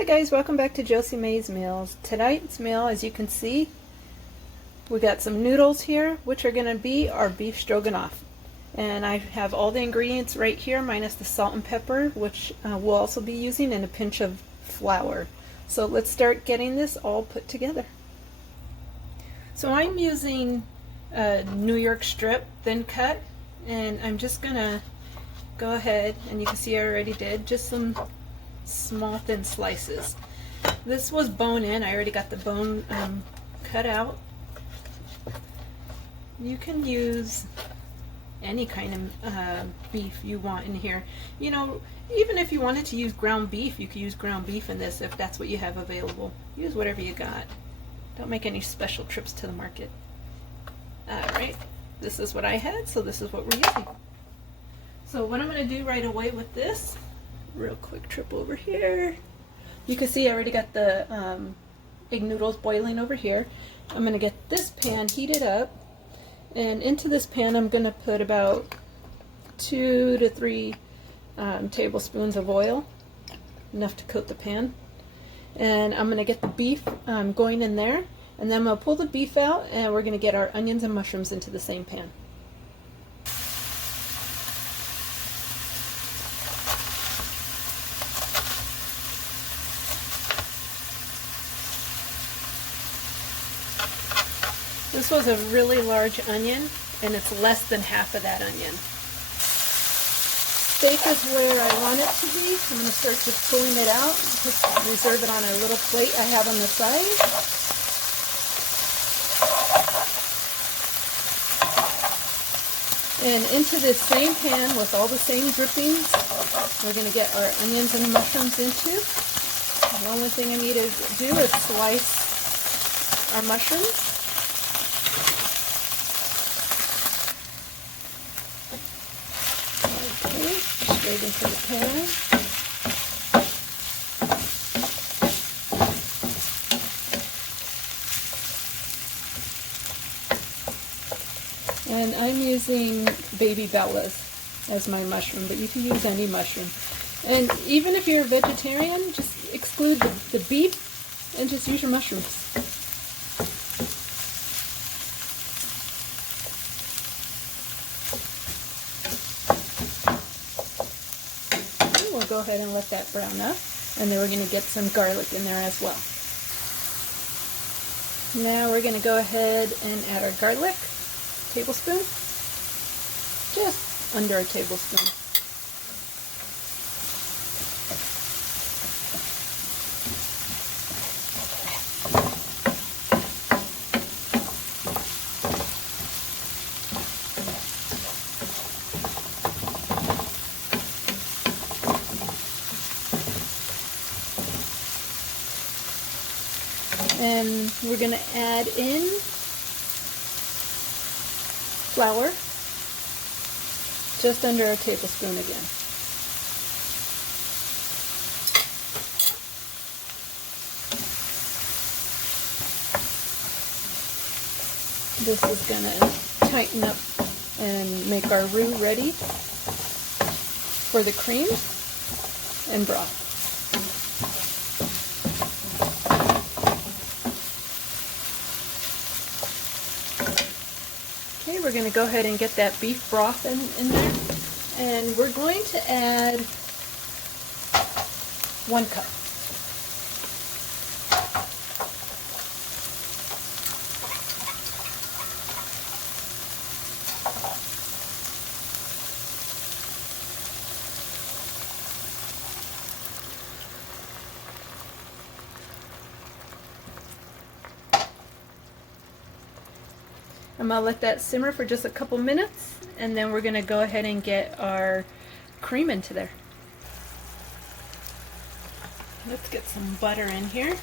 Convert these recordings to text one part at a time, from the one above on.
Hi guys, welcome back to Josie Mae's Meals. Tonight's meal, as you can see, we got some noodles here, which are going to be our beef stroganoff. And I have all the ingredients right here, minus the salt and pepper, which we'll also be using, and a pinch of flour. So let's start getting this all put together. So I'm using a New York strip, thin cut, and I'm just going to go ahead, and you can see I already did, just some small thin slices. This was bone in. I already got the bone cut out. You can use any kind of beef you want in here. You know, even if you wanted to use ground beef, you could use ground beef in this if that's what you have available. Use whatever you got. Don't make any special trips to the market. Alright, this is what I had, so this is what we're using. So what I'm going to do right away with this, real quick trip over here. You can see I already got the egg noodles boiling over here. I'm going to get this pan heated up, and into this pan I'm going to put about 2 to 3 tablespoons of oil, enough to coat the pan. And I'm going to get the beef going in there, and then I'm going to pull the beef out, and we're going to get our onions and mushrooms into the same pan. This was a really large onion, and it's less than half of that onion. Steak is where I want it to be. I'm going to start just pulling it out, just reserve it on a little plate I have on the side. And into this same pan with all the same drippings, we're going to get our onions and mushrooms into. The only thing I need to do is slice our mushrooms. Straight into the pan. And I'm using baby bellas as my mushroom, but you can use any mushroom. And even if you're a vegetarian, just exclude the beef and just use your mushrooms. We'll go ahead and let that brown up, and then we're going to get some garlic in there as well. Now we're going to go ahead and add our garlic, tablespoon, just under a tablespoon. And we're going to add in flour, just under a tablespoon again. This is going to tighten up and make our roux ready for the cream and broth. We're going to go ahead and get that beef broth in there, and we're going to add 1 cup. I'm going to let that simmer for just a couple minutes, and then we're going to go ahead and get our cream into there. Let's get some butter in here.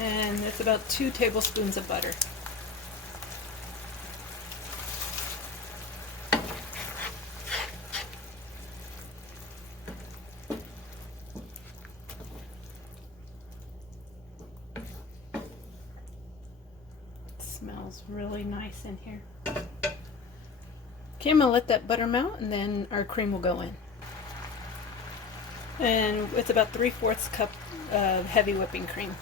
And it's about 2 tablespoons of butter. Smells really nice in here. Okay, I'm going to let that butter melt, and then our cream will go in. And it's about 3/4 cup of heavy whipping cream.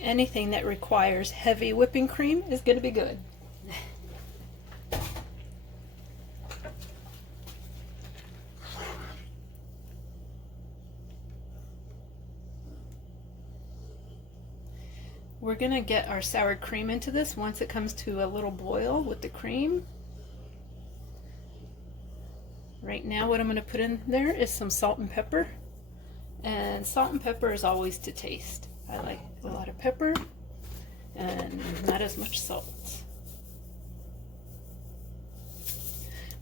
Anything that requires heavy whipping cream is going to be good. We're going to get our sour cream into this once it comes to a little boil with the cream. Right now what I'm going to put in there is some salt and pepper. And salt and pepper is always to taste. I like a lot of pepper and not as much salt.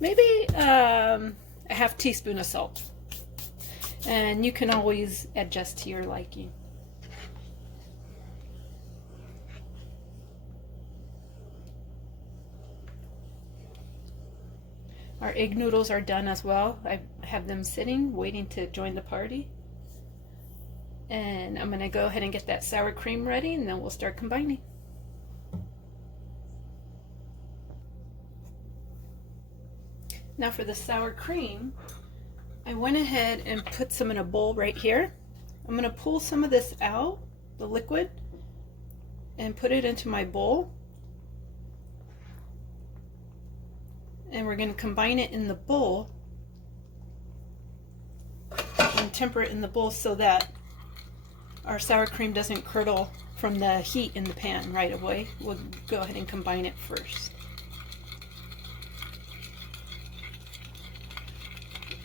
Maybe a half teaspoon of salt. And you can always adjust to your liking. Our egg noodles are done as well. I have them sitting, waiting to join the party. And I'm going to go ahead and get that sour cream ready, and then we'll start combining. Now for the sour cream, I went ahead and put some in a bowl right here. I'm going to pull some of this out, the liquid, and put it into my bowl. And we're going to combine it in the bowl and temper it in the bowl so that our sour cream doesn't curdle from the heat in the pan right away. We'll go ahead and combine it first.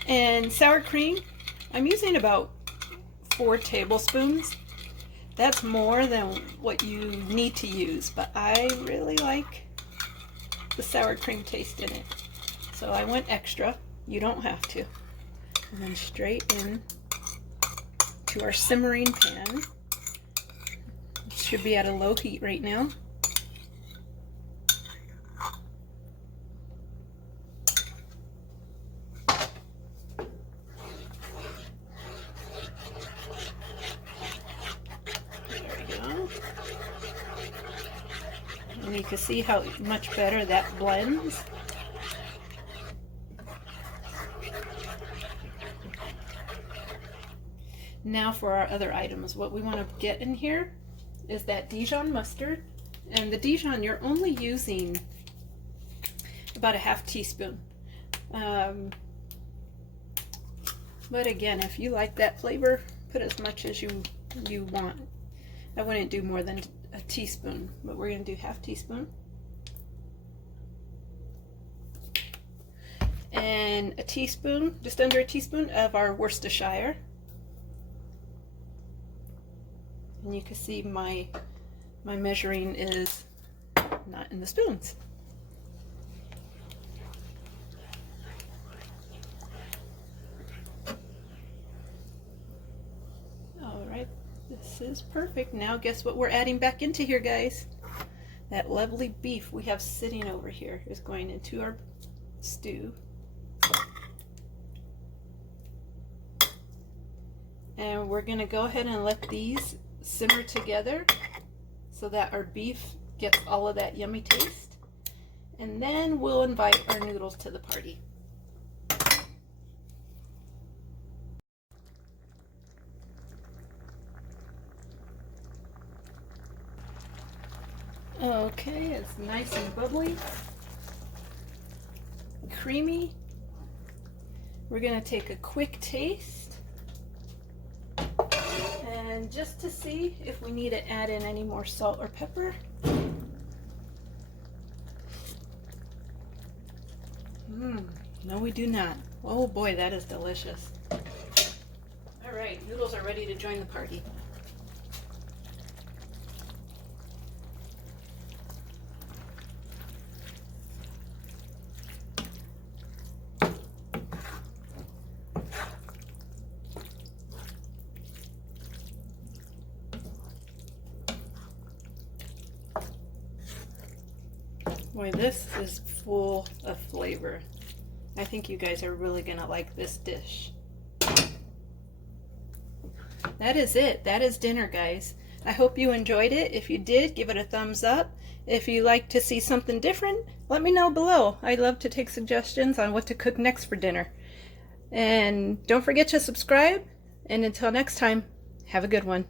And sour cream, I'm using about 4 tablespoons. That's more than what you need to use, but I really like the sour cream taste in it. So I went extra. You don't have to. And then straight in to our simmering pan. It should be at a low heat right now. There we go. And you can see how much better that blends. Now for our other items, what we want to get in here is that Dijon mustard. And the Dijon, you're only using about a half teaspoon. But again, if you like that flavor, put as much as you want. I wouldn't do more than a teaspoon, but we're going to do half teaspoon. And a teaspoon, just under a teaspoon of our Worcestershire. And you can see my measuring is not in the spoons. All right, this is perfect. Now guess what we're adding back into here, guys? That lovely beef we have sitting over here is going into our stew. And we're going to go ahead and let these simmer together so that our beef gets all of that yummy taste. And then we'll invite our noodles to the party. Okay, it's nice and bubbly, creamy. We're going to take a quick taste. And just to see if we need to add in any more salt or pepper. No, we do not. Oh boy, that is delicious. All right, noodles are ready to join the party. Boy, this is full of flavor. I think you guys are really gonna like this dish. That is it. That is dinner, guys. I hope you enjoyed it. If you did, give it a thumbs up. If you like to see something different, let me know below. I'd love to take suggestions on what to cook next for dinner. And don't forget to subscribe. And until next time, have a good one.